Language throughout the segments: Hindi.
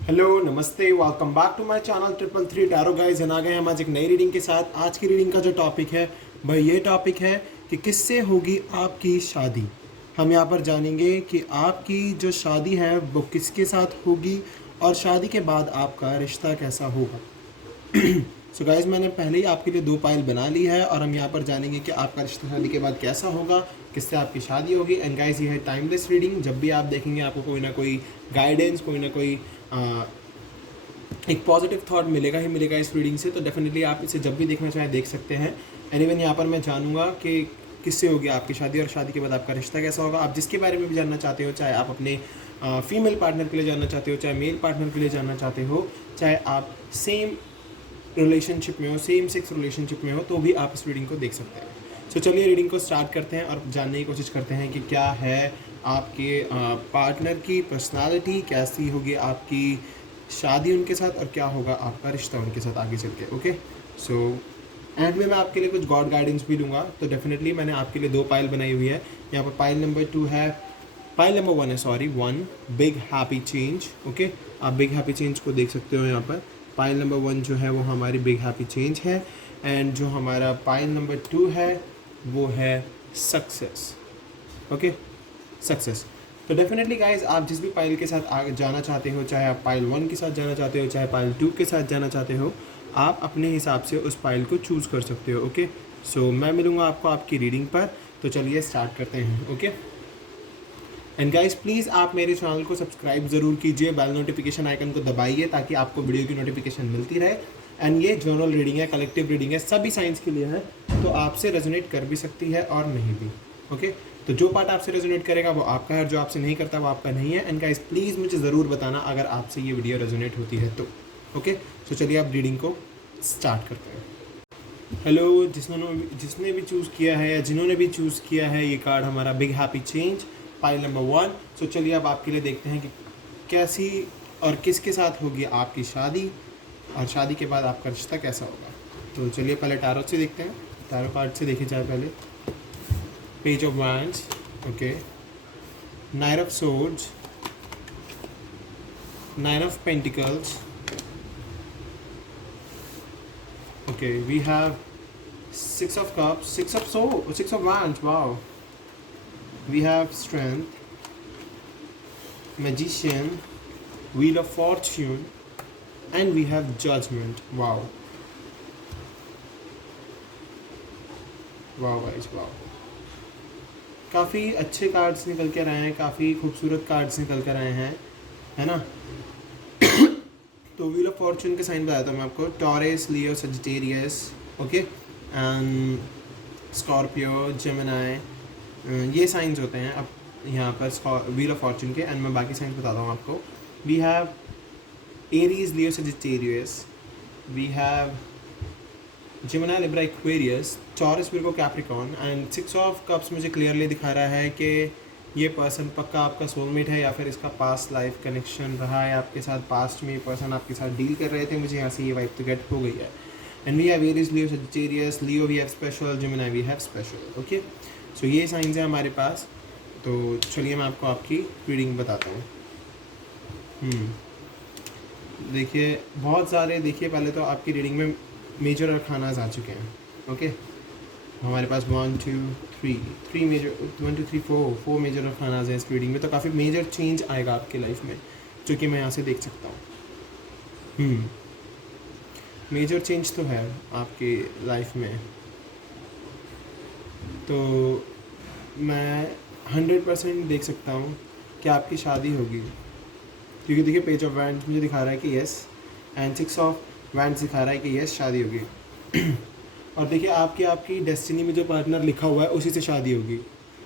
हेलो नमस्ते, welcome back to my channel triple three tarot guys. आ गए हम आज एक नई रीडिंग के साथ। आज की रीडिंग का जो टॉपिक है वह ये टॉपिक है कि किससे होगी आपकी शादी। हम यहाँ पर जानेंगे कि आपकी जो शादी है वो किसके साथ होगी और शादी के बाद आपका रिश्ता कैसा होगा। सो गाइज मैंने पहले ही आपके लिए 2 पाइल बना ली है और हम यहाँ पर जानेंगे कि आपका रिश्ता शादी के बाद कैसा होगा, किससे आपकी शादी होगी। एंड गाइज ये है टाइमलेस रीडिंग। जब भी आप देखेंगे आपको कोई ना कोई गाइडेंस, कोई ना कोई एक पॉजिटिव थॉट मिलेगा ही मिलेगा इस रीडिंग से। तो डेफिनेटली आप इसे जब भी देखना चाहें देख सकते हैं। एनीवन यहाँ पर मैं जानूंगा कि किससे होगी आपकी शादी और शादी के बाद आपका रिश्ता कैसा होगा। आप जिसके बारे में भी जानना चाहते हो, चाहे आप अपने फीमेल पार्टनर के लिए जानना चाहते हो, चाहे मेल पार्टनर के लिए जानना चाहते हो, चाहे आप सेम रिलेशनशिप में हो, सेम सेक्स रिलेशनशिप में हो, तो भी आप इस रीडिंग को देख सकते हैं। तो चलिए रीडिंग को स्टार्ट करते हैं और जानने की कोशिश करते हैं कि क्या है आपके पार्टनर की पर्सनालिटी, कैसी होगी आपकी शादी उनके साथ और क्या होगा आपका रिश्ता उनके साथ आगे चल के। ओके, सो एंड में मैं आपके लिए कुछ गॉड गाइडेंस भी दूंगा। तो डेफिनेटली मैंने आपके लिए 2 पाइल बनाई हुई है। यहाँ पर पाइल नंबर 2 है, पाइल नंबर 1 है, sorry 1 big happy change. Okay, आप बिग हैप्पी चेंज को देख सकते हो यहाँ पर। पाइल नंबर 1 जो है वो हमारी बिग हैप्पी चेंज है। एंड जो हमारा पाइल नंबर 2 है वो है सक्सेस। Okay, success. तो डेफिनेटली गाइज आप जिस भी पाइल के साथ आगे जाना चाहते हो, चाहे आप पाइल 1 के साथ जाना चाहते हो, चाहे पाइल 2 के साथ जाना चाहते हो, आप अपने हिसाब से उस पाइल को चूज़ कर सकते हो। ओके, सो मैं मिलूँगा आपको आपकी रीडिंग पर। तो चलिए स्टार्ट करते हैं। ओके, एंड गाइज प्लीज़ आप मेरे चैनल को सब्सक्राइब ज़रूर कीजिए, बेल नोटिफिकेशन आइकन को दबाइए ताकि आपको वीडियो की नोटिफिकेशन मिलती रहे। एंड ये जर्नल रीडिंग है, कलेक्टिव रीडिंग है, सभी साइंस के लिए है, तो आपसे रेजोनेट कर भी सकती है और नहीं भी। ओके, तो जो पार्ट आपसे रेजोनेट करेगा वो आपका है और जो आपसे नहीं करता वो आपका नहीं है। एंड गाइज प्लीज़ मुझे ज़रूर बताना अगर आपसे ये वीडियो रेजोनेट होती है तो। ओके, तो चलिए आप रीडिंग को स्टार्ट करते हैं। हेलो, जिसने भी चूज़ किया है या जिन्होंने भी चूज़ किया है ये कार्ड हमारा big happy change, pile number 1। सो चलिए अब आपके लिए देखते हैं कि कैसी और किसके साथ होगी आपकी शादी और शादी के बाद आपका रिश्ता कैसा होगा। तो चलिए पहले टैरो से देखते हैं। टैरो कार्ड से देखे जाए पहले। Page of wands, okay, nine of swords, nine of pentacles, okay, we have 6 of cups, 6 of wands, wow. We have strength, magician, wheel of fortune, and we have judgment. Wow. Wow guys, wow. काफ़ी अच्छे कार्ड्स निकल कर आए हैं, काफ़ी खूबसूरत कार्ड्स निकल कर आए हैं, है ना। तो व्हील ऑफ फॉर्चून के साइन बताया था मैं आपको, Taurus, Leo, Sagittarius, okay, and Scorpio, Gemini, ये साइंस होते हैं अब यहाँ पर व्हील ऑफ फॉर्चून के। एंड मैं बाकी साइंस बताता हूँ आपको। We have Aries, Leo, Sagittarius, we have Gemini, Libra, Aquarius, Taurus, Virgo, Capricorn. And 6 of cups मुझे क्लियरली दिखा रहा है कि ये पर्सन पक्का आपका सोलमेट है या फिर इसका पास्ट लाइफ कनेक्शन रहा है आपके साथ। पास्ट में ये पर्सन आपके साथ डील कर रहे थे, मुझे यहाँ से ये वाइब तो गेट हो गई है। And we have Aries, Leo, Sagittarius, Leo we have special, Gemini we have special. Okay, so ये साइंस है हमारे पास। तो चलिए मैं आपको आपकी रीडिंग बताता हूँ। देखिए बहुत सारे, देखिए पहले तो आपकी रीडिंग में मेजर अरखानाज आ चुके हैं। ओके, हमारे पास 1 2 3 मेजर, 1 2 3 4 मेजर अरखानाज हैं इस रीडिंग में। तो काफ़ी मेजर चेंज आएगा आपकी लाइफ में, जो कि मैं यहाँ से देख सकता हूँ। मेजर चेंज तो है आपकी लाइफ में। तो मैं 100% देख सकता हूँ कि आपकी शादी होगी, क्योंकि देखिए पेज ऑफ वैंड्स मुझे दिखा रहा है कि यस, एंड 6 ऑफ वैंड्स दिखा रहा है कि यस शादी होगी। और देखिए आपकी डेस्टिनी में जो पार्टनर लिखा हुआ है उसी से शादी होगी।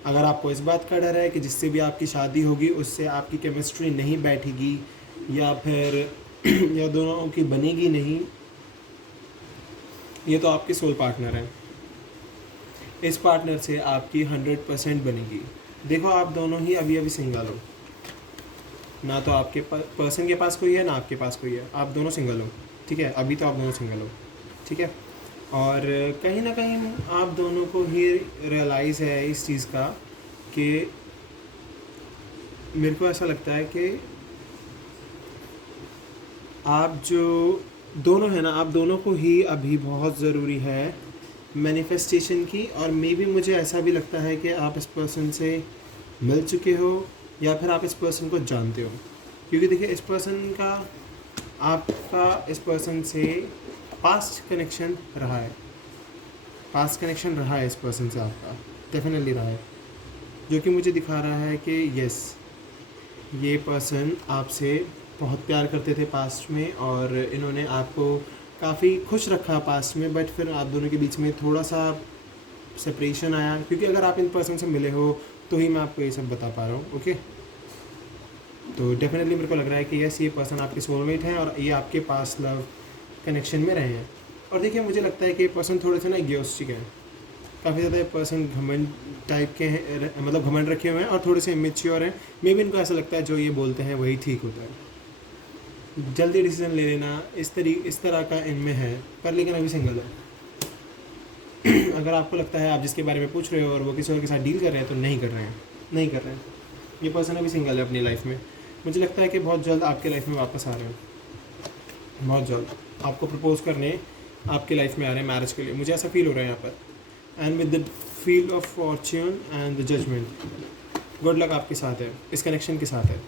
अगर आपको इस बात का डर है कि जिससे भी आपकी शादी होगी उससे आपकी केमिस्ट्री नहीं बैठेगी या फिर या दोनों की बनेगी नहीं, ये तो आपके सोल पार्टनर है। इस पार्टनर से आपकी 100% बनेगी। देखो आप दोनों ही अभी अभी सिंगल हो, ना तो आपके पर्सन के पास कोई है ना आपके पास कोई है, आप दोनों सिंगल हो, ठीक है। अभी तो आप दोनों सिंगल हो, ठीक है। और कहीं ना कहीं आप दोनों को ही रियलाइज़ है इस चीज़ का कि मेरे को ऐसा लगता है कि आप जो दोनों है ना, आप दोनों को ही अभी बहुत ज़रूरी है मैनिफेस्टेशन की। और मे बी मुझे ऐसा भी लगता है कि आप इस पर्सन से मिल चुके हो या फिर आप इस पर्सन को जानते हो, क्योंकि देखिए इस पर्सन का, आपका इस पर्सन से पास्ट कनेक्शन रहा है, पास्ट कनेक्शन रहा है इस पर्सन से आपका, डेफिनेटली रहा है, जो कि मुझे दिखा रहा है कि यस, ये पर्सन आपसे बहुत प्यार करते थे पास्ट में और इन्होंने आपको काफ़ी खुश रखा पास्ट में, बट फिर आप दोनों के बीच में थोड़ा सा सेपरेशन आया, क्योंकि अगर आप इन पर्सन से मिले हो तो ही मैं आपको ये सब बता पा रहा हूँ। ओके, तो डेफिनेटली मेरे को लग रहा है कि यस, ये पर्सन आपके सोलमेट हैं और ये आपके पास लव कनेक्शन में रहे हैं। और देखिए मुझे लगता है कि ये पर्सन थोड़े से ना इगोइस्टिक हैं, काफ़ी ज़्यादा ये पर्सन घमंड टाइप के हैं, मतलब घमंड रखे हुए हैं और थोड़े से इमेच्योर हैं। मे बी इनको ऐसा लगता है जो ये बोलते हैं वही ठीक होता है, जल्दी डिसीजन ले लेना इस तरह का इनमें है, पर लेकिन अभी सिंगल है। अगर आपको लगता है आप जिसके बारे में पूछ रहे हो और वो किसी और के साथ डील कर रहे हैं तो नहीं कर रहे हैं। ये पर्सन अभी सिंगल है अपनी लाइफ में। मुझे लगता है कि बहुत जल्द आपके लाइफ में वापस आ रहे हैं, बहुत जल्द आपको प्रपोज करने आपके लाइफ में आ रहे हैं मैरिज के लिए, मुझे ऐसा फील हो रहा है यहाँ पर। And with the feel of fortune and the judgement, good luck आपके साथ है, इस कनेक्शन के साथ है।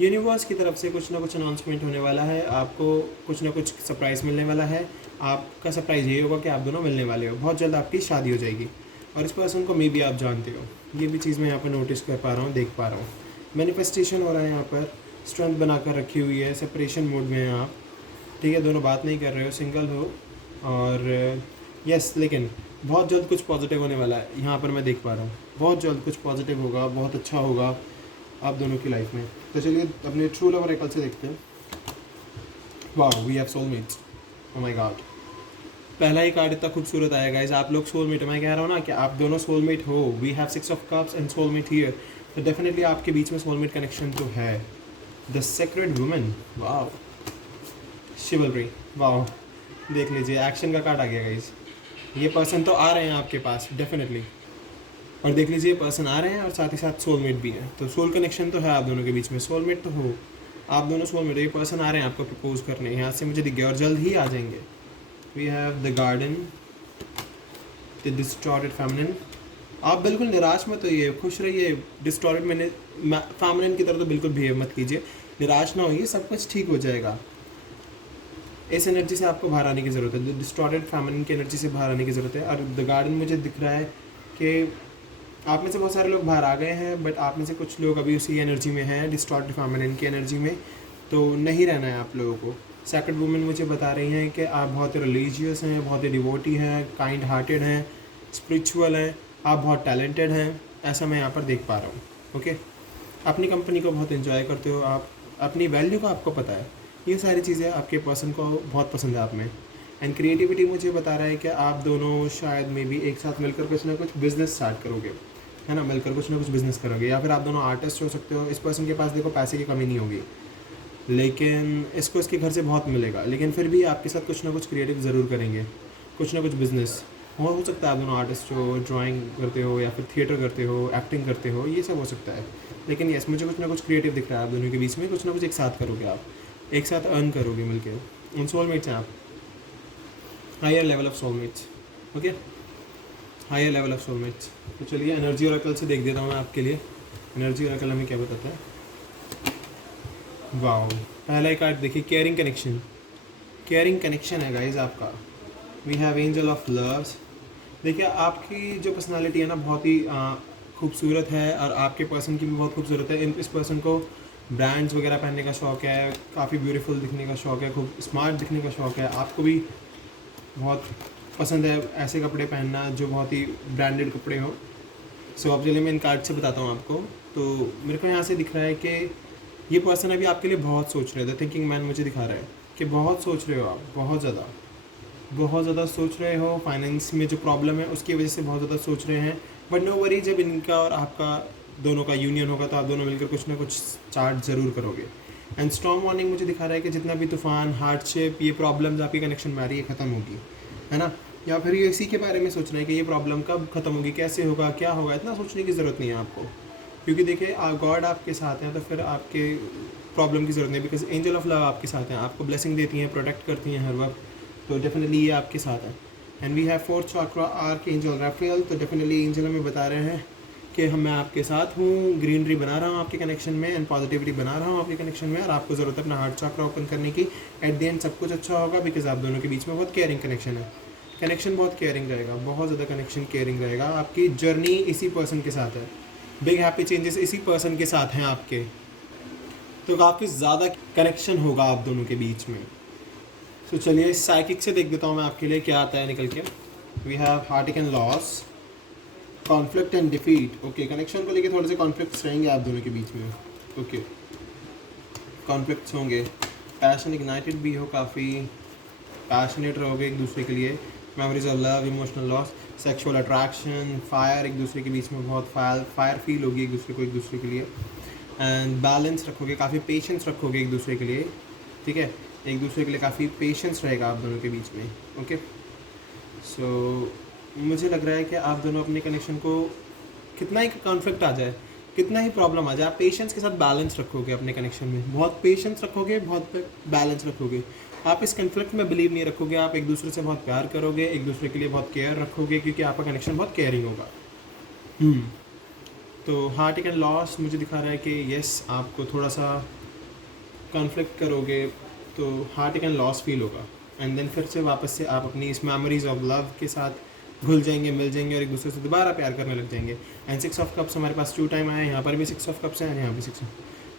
यूनिवर्स की तरफ से कुछ ना कुछ अनाउंसमेंट होने वाला है, आपको कुछ ना कुछ सरप्राइज़ मिलने वाला है। आपका सरप्राइज़ ये होगा कि आप दोनों मिलने वाले हो, बहुत जल्द आपकी शादी हो जाएगी और इस पर्सन को मे बी आप जानते हो। ये भी चीज़ मैं यहाँ पर नोटिस कर पा रहा हूँ, देख पा रहा हूँ। मैनिफेस्टेशन हो रहा है यहाँ पर, स्ट्रेंथ बनाकर रखी हुई है, सेपरेशन मोड में हैं आप, ठीक है, दोनों बात नहीं कर रहे हो, सिंगल हो। और यस, लेकिन बहुत जल्द कुछ पॉजिटिव होने वाला है यहाँ पर, मैं देख पा रहा हूँ। बहुत जल्द कुछ पॉजिटिव होगा, बहुत अच्छा होगा आप दोनों की लाइफ में। तो चलिए अपने ट्रू लव ऑरेकल से देखते हैं। Wow, we have soulmates, oh my god. पहला ही कार्ड इतना खूबसूरत आया गाइस, आप लोग सोलमेट, मैं कह रहा हूँ ना कि आप दोनों सोलमेट हो। We have 6 of cups and soulmate here, तो डेफिनेटली आपके बीच में सोलमेट कनेक्शन तो है। The sacred woman, wow, chivalry, wow, देख लीजिए एक्शन का कार्ड आ गया गाइस। ये पर्सन तो आ रहे हैं आपके पास डेफिनेटली, और देख लीजिए पर्सन आ रहे हैं और साथ ही साथ सोलमेट भी है, तो सोल कनेक्शन तो है आप दोनों के बीच में, सोलमेट तो हो आप दोनों, सोलमेट। ये पर्सन आ रहे हैं आपको प्रपोज करने, यहाँ से मुझे दिख गया, और जल्द ही आ जाएंगे। We have the garden, the distorted feminine. आप बिल्कुल निराश मत होइए, खुश रहिए। डिस्टॉर्टेड मैंने फेमिनिन की तरह तो बिल्कुल बिहेव मत कीजिए, निराश ना होइए, सब कुछ ठीक हो जाएगा। इस एनर्जी से आपको बाहर आने की ज़रूरत है, डिस्टॉर्टेड फेमिनिन की एनर्जी से बाहर आने की ज़रूरत है। और द गार्डन मुझे दिख रहा है कि आप में से बहुत सारे लोग बाहर आ गए हैं, बट आप में से कुछ लोग अभी उसी एनर्जी में हैं, डिस्टॉर्टेड फेमिनिन की एनर्जी में, तो नहीं रहना है आप लोगों को। सेक्रेड वुमेन मुझे बता रही हैं कि आप बहुत ही रिलीजियस हैं, बहुत ही डिवोटी हैं, काइंड हार्टेड हैं, स्पिरिचुअल हैं, आप बहुत टैलेंटेड हैं, ऐसा मैं यहाँ पर देख पा रहा हूँ। ओके, अपनी कंपनी को बहुत इन्जॉय करते हो आप, अपनी वैल्यू का आपको पता है, ये सारी चीज़ें आपके पर्सन को बहुत पसंद है आप में। एंड क्रिएटिविटी मुझे बता रहा है कि आप दोनों शायद में भी एक साथ मिलकर कुछ ना कुछ बिजनेस स्टार्ट करोगे, है ना, मिलकर कुछ ना कुछ बिजनेस करोगे, या फिर आप दोनों आर्टिस्ट हो सकते हो। इस पर्सन के पास देखो पैसे की कमी नहीं होगी, लेकिन इसको इसके घर से बहुत मिलेगा, लेकिन फिर भी आपके साथ कुछ ना कुछ क्रिएटिव ज़रूर करेंगे, कुछ ना कुछ बिजनेस हो सकता है। आप दोनों आर्टिस्ट हो, ड्राइंग करते हो या फिर थिएटर करते हो, एक्टिंग करते हो, ये सब हो सकता है। लेकिन यस, मुझे कुछ ना कुछ क्रिएटिव दिख रहा है आप दोनों के बीच में, कुछ ना कुछ एक साथ करोगे, आप एक साथ अर्न करोगे मिलके। उन सोलमेट्स हैं आप, higher level of soulmates. Okay, higher level of soulmates. तो चलिए एनर्जी ऑरेकल से देख देता हूँ मैं आपके लिए, एनर्जी ऑरेकल हमें क्या बताता है। वाओ, पहला ही कार्ड देखिए, केयरिंग कनेक्शन, केयरिंग कनेक्शन है गाइज आपका। We have angel of loves. देखिए आपकी जो पर्सनालिटी है ना बहुत ही खूबसूरत है, और आपके पर्सन की भी बहुत खूबसूरत है। इस पर्सन को ब्रांड्स वगैरह पहनने का शौक़ है, काफ़ी ब्यूटीफुल दिखने का शौक़ है, खूब स्मार्ट दिखने का शौक़ है। आपको भी बहुत पसंद है ऐसे कपड़े पहनना जो बहुत ही ब्रांडेड कपड़े हो। सो अब चलिए मैं इन कार्ड से बताता हूँ आपको। तो मेरे को यहाँ से दिख रहा है कि ये पर्सन अभी आपके लिए बहुत सोच रहे थे, थिंकिंग मैन मुझे दिखा रहा है कि बहुत सोच रहे हो आप, बहुत ज़्यादा सोच रहे हो। फाइनेंस में जो प्रॉब्लम है उसकी वजह से बहुत ज़्यादा सोच रहे हैं, बट नो वरी, जब इनका और आपका दोनों का यूनियन होगा तो आप दोनों मिलकर कुछ ना कुछ चार्ट ज़रूर करोगे। एंड स्ट्रॉन्ग वार्निंग मुझे दिखा रहा है कि जितना भी तूफान, हार्डशिप, ये प्रॉब्लम्स आपके कनेक्शन में आ रही है ख़त्म होगी, है ना। या फिर ये इसी के बारे में सोचना है कि ये प्रॉब्लम कब ख़त्म होगी, कैसे होगा, क्या होगा, इतना सोचने की ज़रूरत नहीं है आपको, क्योंकि देखिए गॉड आपके साथ हैं, तो फिर आपके प्रॉब्लम की ज़रूरत नहीं, बिकॉज एंजल ऑफ लव आपके साथ हैं, आपको ब्लेसिंग देती हैं, प्रोटेक्ट करती हैं हर वक्त, तो डेफिनेटली ये आपके साथ है। And we have fourth chakra archangel Raphael, तो डेफिनेटली एंजल हमें बता रहे हैं कि मैं आपके साथ हूँ, ग्रीनरी बना रहा हूँ आपके कनेक्शन में एंड पॉजिटिविटी बना रहा हूँ आपके कनेक्शन में, और आपको ज़रूरत है अपना हार्ट चक्रा ओपन करने की। एट द एंड सब कुछ अच्छा होगा, बिकॉज आप दोनों के बीच में बहुत केयरिंग कनेक्शन है, कनेक्शन बहुत केयरिंग रहेगा, बहुत ज़्यादा कनेक्शन केयरिंग रहेगा। आपकी जर्नी इसी पर्सन के साथ है, बिग हैप्पी चेंजेस इसी पर्सन के साथ हैं आपके, तो काफ़ी ज़्यादा कनेक्शन होगा आप दोनों के बीच में। तो चलिए साइकिक से देख देता हूँ मैं आपके लिए क्या आता है निकल के। We have heartache and loss, conflict and defeat. Okay, connection को लेके थोड़े से कॉन्फ्लिक्ट्स रहेंगे आप दोनों के बीच में। ओके, कॉन्फ्लिक्ट्स होंगे, पैशन इग्नाइटेड भी हो, काफ़ी पैशनेट रहोगे एक दूसरे के लिए, memories of love, emotional loss, sexual attraction, fire, एक दूसरे के बीच में बहुत फायर फील होगी एक दूसरे को, एक दूसरे के लिए। एंड बैलेंस रखोगे, काफ़ी पेशेंस रखोगे एक दूसरे के लिए, ठीक है, एक दूसरे के लिए काफ़ी पेशेंस रहेगा आप दोनों के बीच में। ओके, सो मुझे लग रहा है कि आप दोनों अपने कनेक्शन को, कितना ही कॉन्फ्लिक्ट आ जाए, कितना ही प्रॉब्लम आ जाए, आप पेशेंस के साथ बैलेंस रखोगे अपने कनेक्शन में, बहुत पेशेंस रखोगे, बहुत बैलेंस रखोगे। आप इस कन्फ्लिक्ट में बिलीव नहीं रखोगे, आप एक दूसरे से बहुत प्यार करोगे, एक दूसरे के लिए बहुत केयर रखोगे, क्योंकि आपका कनेक्शन बहुत केयरिंग होगा। तो हार्टिक एंड लॉस मुझे दिखा रहा है कि यस, आपको थोड़ा सा कॉन्फ्लिक्ट करोगे तो हार्टिक एंड लॉस फील होगा, एंड देन फिर से वापस से आप अपनी इस मेमोरीज ऑफ लव के साथ घुल जाएंगे, मिल जाएंगे और एक दूसरे से दोबारा प्यार करने लग जाएंगे। एंड 6 ऑफ कप्स हमारे पास 2 टाइम आया, यहाँ पर भी 6 ऑफ कप्स हैं, यहाँ भी 6।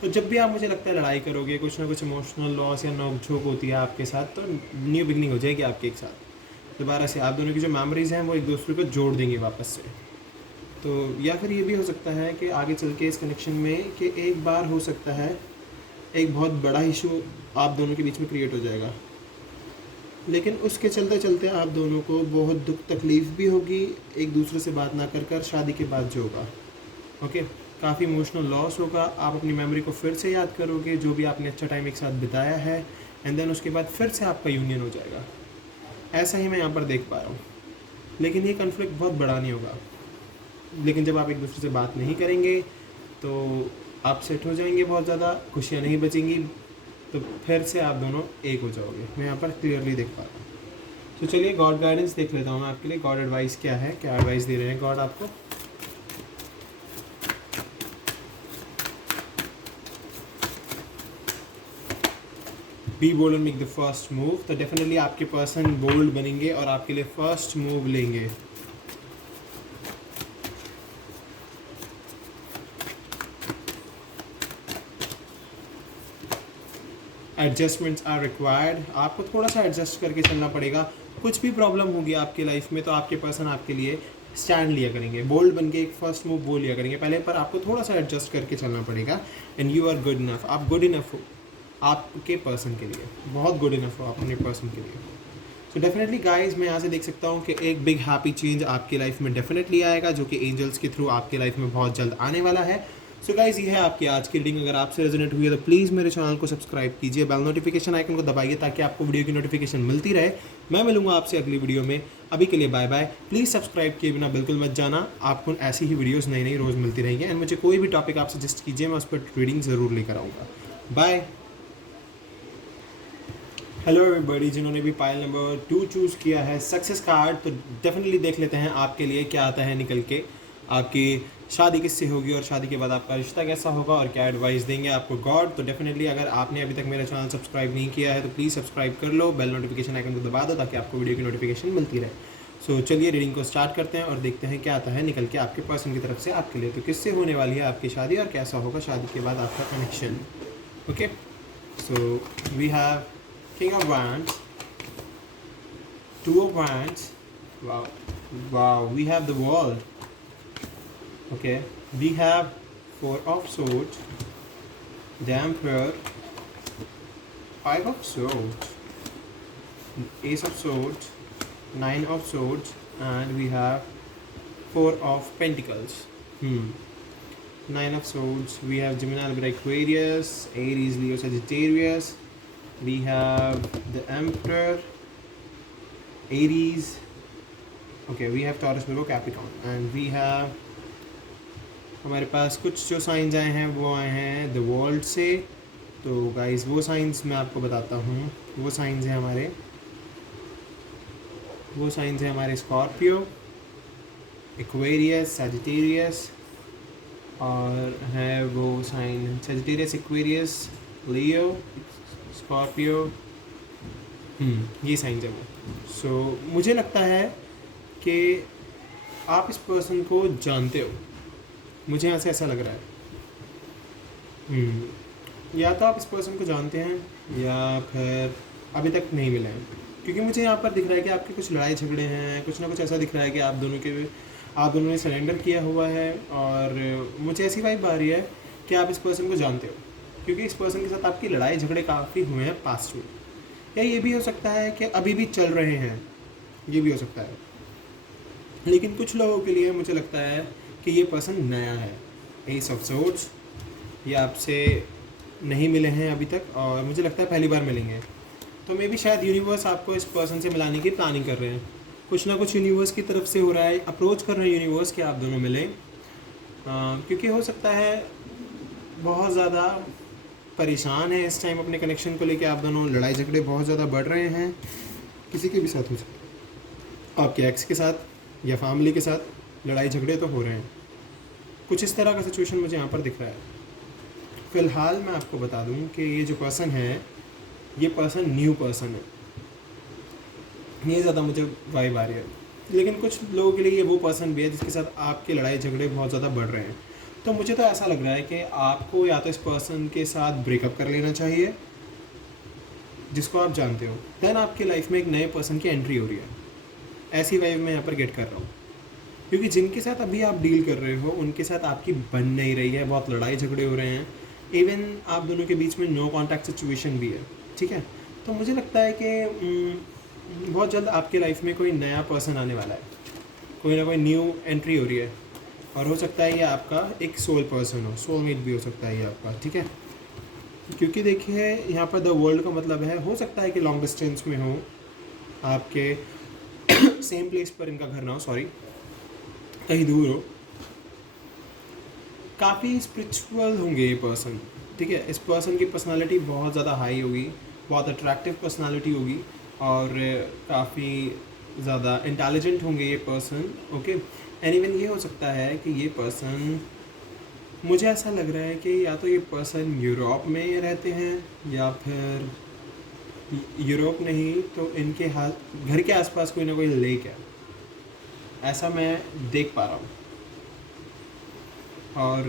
तो जब भी आप, मुझे लगता है, लड़ाई करोगे, कुछ ना कुछ इमोशनल लॉस या नोक-झोंक होती है आपके साथ, तो न्यू बिगनिंग हो जाएगी आपके एक साथ, दोबारा से आप दोनों की जो मेमोरीज़ हैं वो एक दूसरे को जोड़ देंगी वापस से। तो या फिर ये भी हो सकता है कि आगे चल के इस कनेक्शन में कि एक बार हो सकता है एक बहुत बड़ा इशू आप दोनों के बीच में क्रिएट हो जाएगा, लेकिन उसके चलते चलते आप दोनों को बहुत दुख तकलीफ़ भी होगी एक दूसरे से बात ना कर शादी के बाद जो होगा। ओके, काफ़ी इमोशनल लॉस होगा, आप अपनी मेमोरी को फिर से याद करोगे, जो भी आपने अच्छा टाइम एक साथ बिताया है, एंड देन उसके बाद फिर से आपका यूनियन हो जाएगा। ऐसा ही मैं यहाँ पर देख पा रहा हूँ, लेकिन ये कन्फ्लिक्ट बहुत बड़ा नहीं होगा। लेकिन जब आप एक दूसरे से बात नहीं करेंगे तो आप सेट हो जाएंगे, बहुत ज़्यादा खुशियाँ नहीं बचेंगी, तो फिर से आप दोनों एक हो जाओगे, मैं यहाँ पर क्लियरली देख पा रहा हूँ। तो चलिए गॉड गाइडेंस देख लेता हूँ मैं आपके लिए, गॉड एडवाइस क्या है, क्या एडवाइस दे रहे हैं गॉड आपको। Be bold and make the first move, तो डेफिनेटली आपके पर्सन बोल्ड बनेंगे और आपके लिए फर्स्ट मूव लेंगे। एडजस्टमेंट्स आर रिक्वायर्ड, आपको थोड़ा सा एडजस्ट करके चलना पड़ेगा। कुछ भी प्रॉब्लम होगी आपके लाइफ में तो आपके पर्सन आपके लिए स्टैंड लिया करेंगे, बोल्ड बन के एक फर्स्ट मूव बोल लिया करेंगे पहले, पर आपको थोड़ा सा एडजस्ट करके चलना पड़ेगा। And you are good enough, आप गुड इनफ हो आपके पर्सन के लिए, बहुत गुड इनफ हो आप अपने पर्सन के लिए। सो डेफिनेटली गाइज, मैं यहाँ से देख सकता हूँ कि एक बिग हैप्पी चेंज आपकी लाइफ में डेफिनेटली आएगा, जो कि एंजल्स के थ्रू आपके लाइफ में बहुत जल्द आने वाला है। सो गाइज, ये है आपकी आज की रीडिंग। अगर आपसे रेजोनेट हुई है तो प्लीज़ मेरे चैनल को सब्सक्राइब कीजिए, बेल नोटिफिकेशन आइकन को दबाइए ताकि आपको वीडियो की नोटिफिकेशन मिलती रहे। मैं मिलूंगा आपसे अगली वीडियो में, अभी के लिए बाय बाय। प्लीज़ सब्सक्राइब किए बिना बिल्कुल मत जाना, आपको ऐसी ही वीडियोज़ नई नई रोज़ मिलती रहेंगी। एंड मुझे कोई भी टॉपिक आप सजेस्ट कीजिए, मैं उस पर रीडिंग ज़रूर लेकर आऊँगा। बाय। हेलो एवरीबॉडी, जिन्होंने भी पाइल नंबर 2 चूज़ किया है सक्सेस कार्ड, तो डेफिनेटली देख लेते हैं आपके लिए क्या आता है निकल के। आपकी शादी किससे होगी और शादी के बाद आपका रिश्ता कैसा होगा और क्या एडवाइस देंगे आपको गॉड। तो डेफिनेटली अगर आपने अभी तक मेरा चैनल सब्सक्राइब नहीं किया है तो प्लीज़ सब्सक्राइब कर लो, बेल नोटिफिकेशन आइकन को दबा दो ताकि आपको वीडियो की नोटिफिकेशन मिलती रहे। सो चलिए रीडिंग को स्टार्ट करते हैं और देखते हैं क्या आता है निकल के आपके पर्सन की तरफ से आपके लिए। तो किससे होने वाली है आपकी शादी और कैसा होगा शादी के बाद आपका connection. Okay, so we have King of Wands, 2 of Wands, wow, we have the World, okay, we have 4 of Swords, the Emperor, 5 of Swords, Ace of Swords, 9 of Swords, and we have 4 of Pentacles. 9 of Swords, we have Gemini, Libra, Aquarius, Aries, Leo, Sagittarius. We have the Emperor, Aries, okay, we have Taurus, Virgo, Capricorn, and we have हमारे पास कुछ जो साइंस आए हैं वो आए हैं द वर्ल्ड से, तो गाइस वो साइंस मैं आपको बताता हूँ। वो साइंस है हमारे स्कॉर्पियो, एक्वेरियस, सजिटेरियस, और है वो साइन सजिटेरियस, एक्वेरियस, लियो, स्कॉर्पियो। ये साइंस है वो। सो मुझे लगता है कि आप इस पर्सन को जानते हो, मुझे यहाँ से ऐसा लग रहा है। या तो आप इस पर्सन को जानते हैं या फिर अभी तक नहीं मिले हैं, क्योंकि मुझे यहाँ पर दिख रहा है कि आपके कुछ लड़ाई झगड़े हैं, कुछ ना कुछ ऐसा दिख रहा है कि आप दोनों ने सरेंडर किया हुआ है। और मुझे ऐसी वाइब आ रही है कि आप इस पर्सन को जानते हो, क्योंकि इस पर्सन के साथ आपकी लड़ाई झगड़े काफ़ी हुए हैं पास्ट में, या ये भी हो सकता है कि अभी भी चल रहे हैं, ये भी हो सकता है। लेकिन कुछ लोगों के लिए मुझे लगता है कि ये पर्सन नया है। एस ऑफ सोर्ड्स, ये आपसे नहीं मिले हैं अभी तक, और मुझे लगता है पहली बार मिलेंगे। तो मे भी शायद यूनिवर्स आपको इस पर्सन से मिलाने की प्लानिंग कर रहे हैं। कुछ ना कुछ यूनिवर्स की तरफ से हो रहा है, अप्रोच कर रहे हैं यूनिवर्स कि आप दोनों मिलें। क्योंकि हो सकता है बहुत ज़्यादा परेशान है इस टाइम अपने कनेक्शन को लेके, आप दोनों लड़ाई झगड़े बहुत ज़्यादा बढ़ रहे हैं, किसी के भी साथ हो सकता है, आपके एक्स के साथ या फैमिली के साथ लड़ाई झगड़े तो हो रहे हैं। कुछ इस तरह का सिचुएशन मुझे यहाँ पर दिख रहा है। फ़िलहाल मैं आपको बता दूँ कि ये जो पर्सन है, ये पर्सन न्यू पर्सन है, ये ज़्यादा मुझे वाइब आ रही है। लेकिन कुछ लोगों के लिए ये वो पर्सन भी है जिसके साथ आपके लड़ाई झगड़े बहुत ज़्यादा बढ़ रहे हैं। तो मुझे तो ऐसा लग रहा है कि आपको या तो इस पर्सन के साथ ब्रेकअप कर लेना चाहिए जिसको आप जानते हो, देन आपकी लाइफ में एक नए पर्सन की एंट्री हो रही है। ऐसी वाइब मैं यहाँ पर गेट कर रहा हूँ, क्योंकि जिनके साथ अभी आप डील कर रहे हो उनके साथ आपकी बन नहीं रही है, बहुत लड़ाई झगड़े हो रहे हैं, इवन आप दोनों के बीच में नो कॉन्टैक्ट सिचुएशन भी है। ठीक है, तो मुझे लगता है कि बहुत जल्द आपके लाइफ में कोई नया पर्सन आने वाला है, कोई ना कोई न्यू एंट्री हो रही है, और हो सकता है ये आपका एक सोल पर्सन हो, सोलमेट भी हो सकता है ये आपका। ठीक है, क्योंकि देखिए यहाँ पर द वर्ल्ड का मतलब है, हो सकता है कि लॉन्ग डिस्टेंस में हो, आपके सेम प्लेस पर इनका घर ना हो, सॉरी कहीं दूर हो, काफ़ी स्पिरिचुअल होंगे ये पर्सन। ठीक है, इस पर्सन की पर्सनालिटी बहुत ज़्यादा हाई होगी, बहुत अट्रैक्टिव पर्सनालिटी होगी, और काफ़ी ज़्यादा इंटेलिजेंट होंगे ये पर्सन। ओके, एंड इवन ये हो सकता है कि ये पर्सन, मुझे ऐसा लग रहा है कि या तो ये पर्सन यूरोप में रहते हैं, या फिर यूरोप नहीं तो इनके घर के आसपास कोई ना कोई लेक है, ऐसा मैं देख पा रहा हूँ। और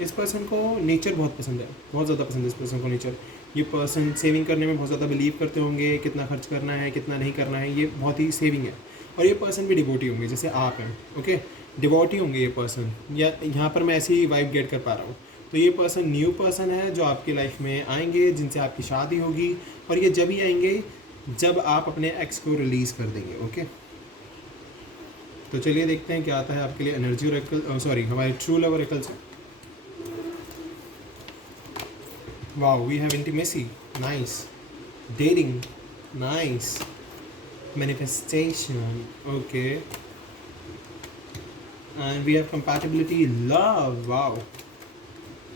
इस पर्सन को नेचर बहुत पसंद है, बहुत ज़्यादा पसंद है इस पर्सन को नेचर। ये पर्सन सेविंग करने में बहुत ज़्यादा बिलीव करते होंगे, कितना खर्च करना है कितना नहीं करना है, ये बहुत ही सेविंग है। और ये पर्सन भी डिवोटी होंगे जैसे आप हैं। ओके, डिवोटी होंगे ये पर्सन, या यहाँ पर मैं ऐसी वाइब गेट कर पा रहा हूँ। तो ये पर्सन न्यू पर्सन है जो आपकी लाइफ में आएंगे, जिनसे आपकी शादी होगी, और ये जब ही आएंगे जब आप अपने एक्स को रिलीज़ कर देंगे। ओके, तो चलिए देखते हैं क्या आता है आपके लिए एनर्जी ओरेकल, सॉरी हमारे ट्रू लव ओरेकल से। Wow, we have intimacy, nice, dating, nice, manifestation, okay, and we have compatibility, love, wow,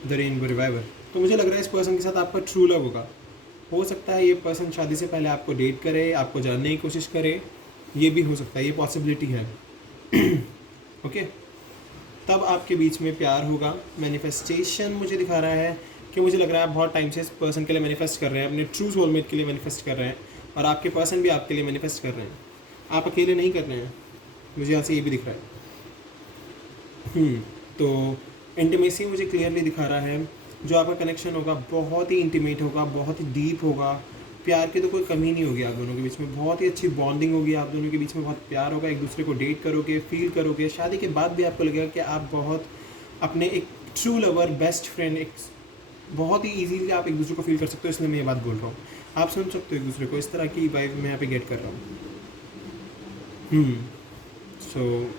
the rainbow reviver. तो मुझे लग रहा है इस पर्सन के साथ आपका ट्रू लव होगा। हो सकता है ये पर्सन शादी से पहले आपको डेट करे, आपको जानने की कोशिश करे, ये भी हो सकता है, ये पॉसिबिलिटी है। ओके, तब आपके बीच में प्यार होगा। मैनिफेस्टेशन मुझे दिखा रहा है कि मुझे लग रहा है आप बहुत टाइम से इस पर्सन के लिए मैनिफेस्ट कर रहे हैं, अपने ट्रू सोलमेट के लिए मैनिफेस्ट कर रहे हैं, और आपके पर्सन भी आपके लिए मैनिफेस्ट कर रहे हैं। आप अकेले नहीं कर रहे हैं, मुझे यहाँ से ये भी दिख रहा है। तो इंटीमेसी मुझे क्लियरली दिखा रहा है, जो आपका कनेक्शन होगा बहुत ही इंटीमेट होगा, बहुत ही डीप होगा, प्यार की तो कोई कमी नहीं होगी आप दोनों के बीच में, बहुत ही अच्छी बॉन्डिंग होगी आप दोनों के बीच में, बहुत प्यार होगा, एक दूसरे को डेट करोगे, फील करोगे। शादी के बाद भी आपको लगेगा कि आप बहुत अपने एक ट्रू लवर, बेस्ट फ्रेंड, एक बहुत ही ईजीली आप एक दूसरे को फील कर सकते हो। इसलिए मैं ये बात बोल रहा हूँ, आप सुन सकते हो एक दूसरे को, इस तरह की वाइब मैं यहाँ पे गेट कर रहा हूँ। सो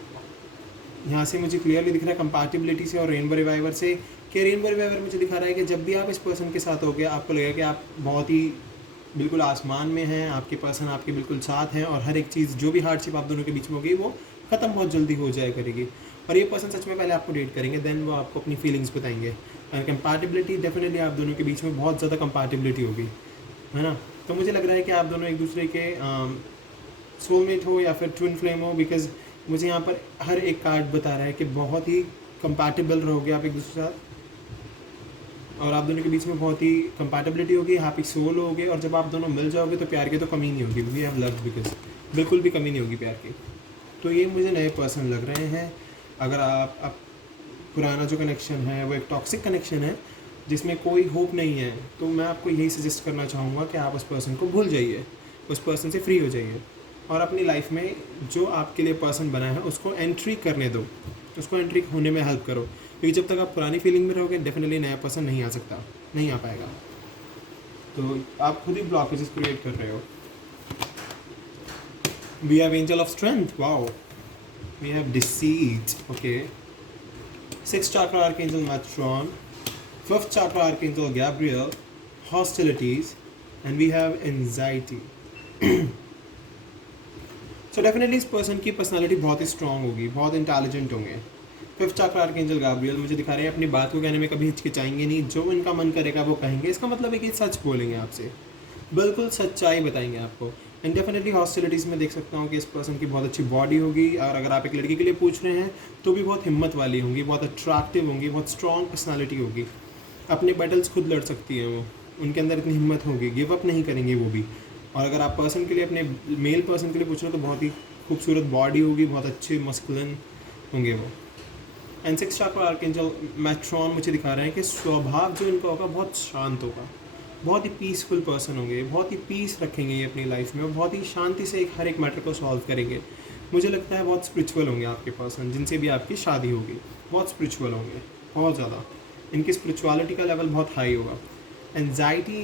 यहाँ से मुझे क्लियरली दिख रहा है कंपैटिबिलिटी से और रेनबो रिवाइवर से, कि रेनबो रिवाइवर मुझे दिखा रहा है कि जब भी आप इस पर्सन के साथ हो गए, आपको लगेगा कि आप बहुत ही बिल्कुल आसमान में हैं, आपके पर्सन आपके बिल्कुल साथ हैं, और हर एक चीज़ जो भी हार्डशिप आप दोनों के बीच में होगी वो ख़त्म बहुत जल्दी हो जाया करेगी। और ये पर्सन सच में पहले आपको डेट करेंगे, देन वो आपको अपनी फीलिंग्स बताएंगे। कंपैटिबिलिटी डेफिनेटली आप दोनों के बीच में बहुत ज़्यादा कंपैटिबिलिटी होगी, है ना। तो मुझे लग रहा है कि आप दोनों एक दूसरे के सोलमेट हो या फिर ट्विन फ्लेम हो, बिकॉज मुझे यहाँ पर हर एक कार्ड बता रहा है कि बहुत ही कंपैटिबल रहोगे आप एक दूसरे के साथ, और आप दोनों के बीच में बहुत ही कंपैटिबिलिटी होगी, हैप्पी सोल होगे, और जब आप दोनों मिल जाओगे तो प्यार की तो कमी नहीं होगी, वी हैव लव, बिकॉज बिल्कुल भी कमी नहीं होगी प्यार की। तो ये मुझे नए पर्सन लग रहे हैं। अगर आप पुराना जो कनेक्शन है वो एक टॉक्सिक कनेक्शन है जिसमें कोई होप नहीं है, तो मैं आपको यही सजेस्ट करना चाहूँगा कि आप उस पर्सन को भूल जाइए, उस पर्सन से फ्री हो जाइए, और अपनी लाइफ में जो आपके लिए पर्सन बना है उसको एंट्री करने दो, उसको एंट्री होने में हेल्प करो, क्योंकि जब तक आप पुरानी फीलिंग में रहोगे डेफिनेटली नया पर्सन नहीं आ सकता, नहीं आ पाएगा। तो आप खुद ही ब्लॉकेजेस क्रिएट कर रहे हो। We have angel of strength, wow, we have deceit, okay, 6th chakra archangel Metatron, 5th chakra archangel Gabriel, hostilities, and we have anxiety. So definitely इस पर्सन की पर्सनालिटी बहुत ही स्ट्रांग होगी, बहुत इंटेलिजेंट होंगे। 5th chakra archangel Gabriel मुझे दिखा रहे हैं अपनी बात को कहने में कभी हिचकिचाएंगे नहीं, जो इनका मन करेगा वो कहेंगे। इसका मतलब है कि सच बोलेंगे आपसे, बिल्कुल सच्चाई बताएंगे आपको। एंड डेफिनेटली हॉस्टिलिटीज़ में देख सकता हूँ कि इस पर्सन की बहुत अच्छी बॉडी होगी, और अगर आप एक लड़की के लिए पूछ रहे हैं तो भी बहुत हिम्मत वाली होंगी, बहुत अट्रैक्टिव होंगी, बहुत स्ट्रॉन्ग पर्सनालिटी होगी, अपने बैटल्स खुद लड़ सकती हैं वो, उनके अंदर इतनी हिम्मत होगी, गिव अप नहीं करेंगे वो भी। और अगर आप पर्सन के लिए, अपने मेल पर्सन के लिए पूछ रहे हो तो बहुत ही खूबसूरत बॉडी होगी, बहुत अच्छे मस्कुलिन होंगे वो। And 6th chakra archangel Metatron मुझे दिखा रहे हैं कि स्वभाव जो इनका होगा बहुत शांत होगा, बहुत ही पीसफुल पर्सन होंगे, बहुत ही पीस रखेंगे ये अपनी लाइफ में, और बहुत ही शांति से हर एक मैटर को सॉल्व करेंगे। मुझे लगता है बहुत स्पिरिचुअल होंगे आपके पर्सन, जिनसे भी आपकी शादी होगी, बहुत स्पिरिचुअल होंगे, बहुत ज़्यादा, इनकी स्पिरिचुअलिटी का लेवल बहुत हाई होगा। एंजाइटी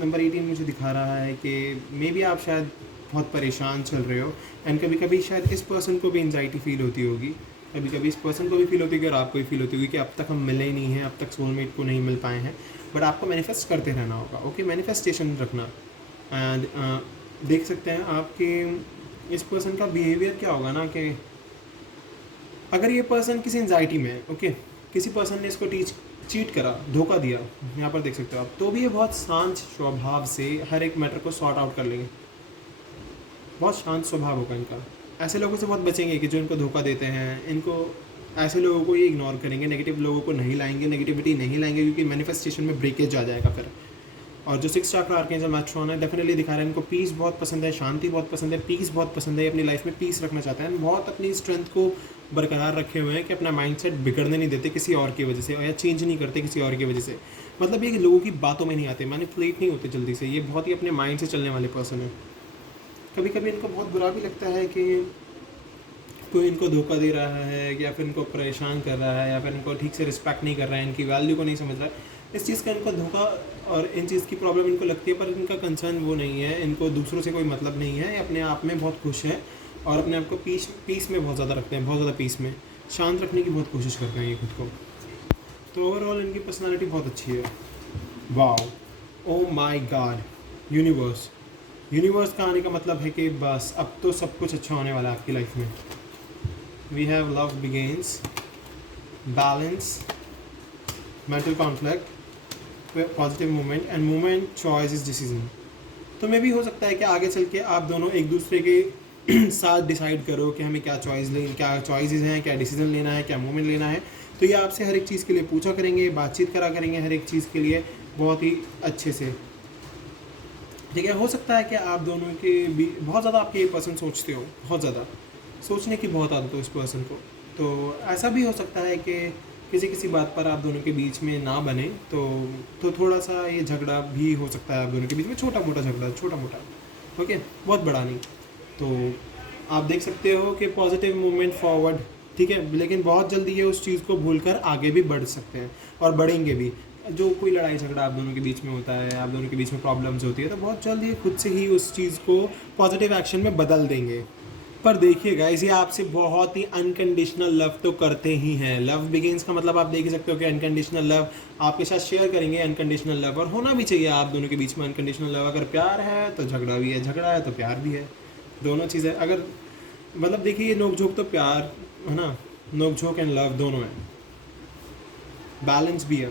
नंबर 18 मुझे दिखा रहा है कि मे बी आप शायद बहुत परेशान चल रहे हो, एंड कभी कभी शायद इस पर्सन को भी एंजाइटी फील होती होगी, कभी कभी इस पर्सन को भी फील होती होगी और आपको भी फील होती होगी कि अब तक हम मिले ही नहीं हैं, अब तक सोलमेट को नहीं मिल पाए हैं। बट आपको मैनिफेस्ट करते रहना होगा, ओके, मैनिफेस्टेशन रखना। एंड देख सकते हैं आपके इस पर्सन का बिहेवियर क्या होगा ना, कि अगर ये पर्सन किसी एंजाइटी में है, ओके, किसी पर्सन ने इसको चीट करा, धोखा दिया, यहाँ पर देख सकते हो आप, तो भी ये बहुत शांत स्वभाव से हर एक मैटर को सॉर्ट आउट कर लेंगे, बहुत शांत स्वभाव होगा इनका। ऐसे लोगों से बहुत बचेंगे कि जो इनको धोखा देते हैं, इनको ऐसे लोगों को ये इग्नोर करेंगे, नेगेटिव लोगों को नहीं लाएंगे, नेगेटिविटी नहीं लाएंगे, क्योंकि मैनिफेस्टेशन में ब्रेकेज आ जाएगा फिर। और जो 6th chakra archangel Metatron है, डेफिनेटली दिखा रहा है इनको पीस बहुत पसंद है, शांति बहुत पसंद है, पीस बहुत पसंद है, अपनी लाइफ में पीस रखना चाहते हैं, बहुत अपनी स्ट्रेंथ को बरकरार रखे हुए हैं कि अपना माइंडसेट बिगड़ने नहीं देते किसी और की वजह से, या चेंज नहीं करते किसी और की वजह से। मतलब ये कि लोगों की बातों में नहीं आते, मैनिपुलेट नहीं होते जल्दी से, ये बहुत ही अपने माइंड से चलने वाले पर्सन है। कभी कभी इनको बहुत बुरा भी लगता है कि कोई इनको धोखा दे रहा है, या फिर इनको परेशान कर रहा है, या फिर इनको ठीक से रिस्पेक्ट नहीं कर रहा है, इनकी वैल्यू को नहीं समझ रहा है। इस चीज़ का इनको धोखा और इन चीज़ की प्रॉब्लम इनको लगती है, पर इनका कंसर्न वो नहीं है, इनको दूसरों से कोई मतलब नहीं है, अपने आप में बहुत खुश है, और अपने आप को पीस में बहुत ज़्यादा रखते हैं, बहुत ज़्यादा पीस में शांत रखने की बहुत कोशिश करते हैं ये खुद को। तो ओवरऑल इनकी पर्सनालिटी बहुत अच्छी है। वाओ, ओ माई गॉड, यूनिवर्स का आने का मतलब है कि बस अब तो सब कुछ अच्छा होने वाला है आपकी लाइफ में। We have love begins, balance, mental conflict, positive movement, and movement choice is decision. तो मे भी हो सकता है कि आगे चल के आप दोनों एक दूसरे के साथ डिसाइड करो कि हमें क्या क्या चॉइसेस हैं, क्या डिसीजन लेना है, क्या मूवमेंट लेना है। तो ये आपसे हर एक चीज़ के लिए पूछा करेंगे, बातचीत करा करेंगे हर एक चीज़ के लिए बहुत ही अच्छे से, ठीक है। हो सकता है कि आप दोनों के भी बहुत ज़्यादा आपके ये पर्सन सोचते हो, बहुत ज़्यादा सोचने की बहुत आदत हो इस पर्सन को। तो ऐसा भी हो सकता है कि किसी बात पर आप दोनों के बीच में ना बने, तो थोड़ा सा ये झगड़ा भी हो सकता है आप दोनों के बीच में, छोटा मोटा झगड़ा, छोटा मोटा, ओके, बहुत बड़ा नहीं। तो आप देख सकते हो कि पॉजिटिव मूवमेंट फॉरवर्ड, ठीक है, लेकिन बहुत जल्दी ये उस चीज़ को भूलकर आगे भी बढ़ सकते हैं और बढ़ेंगे भी। जो कोई लड़ाई झगड़ा आप दोनों के बीच में होता है, आप दोनों के बीच में प्रॉब्लम्स होती है, तो बहुत जल्द ये खुद से ही उस चीज़ को पॉजिटिव एक्शन में बदल देंगे। पर देखिए गाइस, ये आपसे बहुत ही अनकंडीशनल लव तो करते ही हैं। लव बिगिंस का मतलब आप देख ही सकते हो कि अनकंडीशनल लव आपके साथ शेयर करेंगे, अनकंडीशनल लव, और होना भी चाहिए आप दोनों के बीच में अनकंडीशनल लव। अगर प्यार है तो झगड़ा भी है, झगड़ा है तो प्यार भी है, दोनों चीज़ें। अगर मतलब देखिए, ये नोक झोंक तो प्यार है ना, नोकझोंक एंड लव दोनों है, बैलेंस भी है,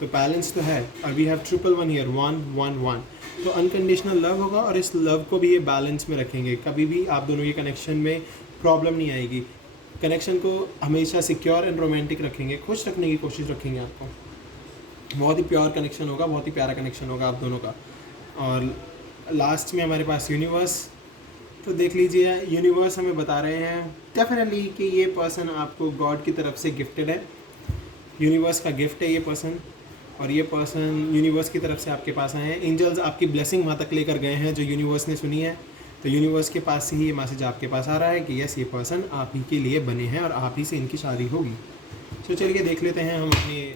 तो बैलेंस तो है, और वी हैव 111 हियर, 111, तो अनकंडीशनल लव होगा और इस लव को भी ये बैलेंस में रखेंगे, कभी भी आप दोनों के कनेक्शन में प्रॉब्लम नहीं आएगी, कनेक्शन को हमेशा सिक्योर एंड रोमांटिक रखेंगे, खुश रखने की कोशिश रखेंगे आपको, बहुत ही प्योर कनेक्शन होगा, बहुत ही प्यारा कनेक्शन होगा आप दोनों का। और लास्ट में हमारे पास यूनिवर्स, तो देख लीजिए यूनिवर्स हमें बता रहे हैं डेफिनेटली कि ये पर्सन आपको गॉड की तरफ से गिफ्टेड है, यूनिवर्स का गिफ्ट है ये पर्सन, और ये पर्सन यूनिवर्स की तरफ से आपके पास आए हैं, एंजल्स आपकी ब्लेसिंग वहाँ तक लेकर गए हैं जो यूनिवर्स ने सुनी है, तो यूनिवर्स के पास से ही ये मैसेज आपके पास आ रहा है कि यस ये पर्सन आप ही के लिए बने हैं और आप ही से इनकी शादी होगी। तो चलिए देख लेते हैं हम अपने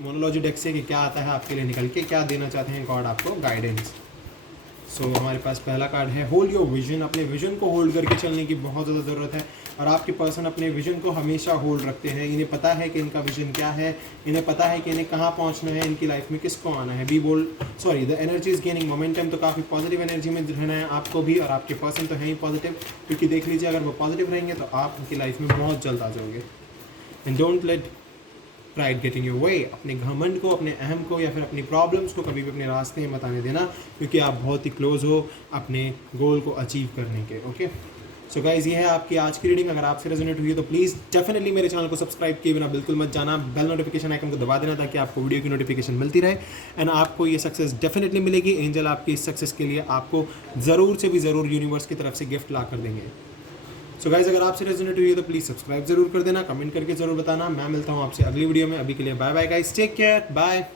मोनोलॉजी डेक से कि क्या आता है आपके लिए निकल के, क्या देना चाहते हैं गॉड आपको गाइडेंस। सो हमारे पास पहला कार्ड है होल्ड योर विजन, अपने विजन को होल्ड करके चलने की बहुत ज़्यादा ज़रूरत है, और आपके पर्सन अपने विजन को हमेशा होल्ड रखते हैं, इन्हें पता है कि इनका विजन क्या है, इन्हें पता है कि इन्हें कहाँ पहुँचना है, इनकी लाइफ में किसको आना है, be bold, sorry the energy is gaining momentum, तो काफ़ी पॉजिटिव एनर्जी में रहना है आपको भी, और आपके पर्सन तो है ही पॉजिटिव, क्योंकि देख लीजिए अगर वो पॉजिटिव रहेंगे तो आप उनकी लाइफ में बहुत जल्द आ जाओगे। And don't let pride get in your way, अपने घमंड को, अपने अहम को या फिर अपनी प्रॉब्लम्स को कभी भी अपने रास्ते में मत आने देना, क्योंकि आप बहुत ही क्लोज हो अपने गोल को अचीव करने के। ओके सो गाइज ये है आपकी आज की रीडिंग, अगर आपसे रेजोनेट हुई है तो प्लीज़ डेफिनेटली मेरे चैनल को सब्सक्राइब किए बिना बिल्कुल मत जाना, बेल नोटिफिकेशन आइकन को दबा देना ताकि आपको वीडियो की नोटिफिकेशन मिलती रहे, एंड आपको ये सक्सेस डेफिनेटली मिलेगी, एंजल आपकी इस सक्सेस के लिए आपको ज़रूर से भी ज़रूर यूनिवर्स की तरफ से गिफ्ट ला कर देंगे। सो गाइज अगर आपसे रेजोनेट हुई है तो प्लीज़ सब्सक्राइब जरूर कर देना, कमेंट करके जरूर बताना, मैं मिलता हूँ आपसे अगली वीडियो में, अभी के लिए bye bye guys, take care, bye.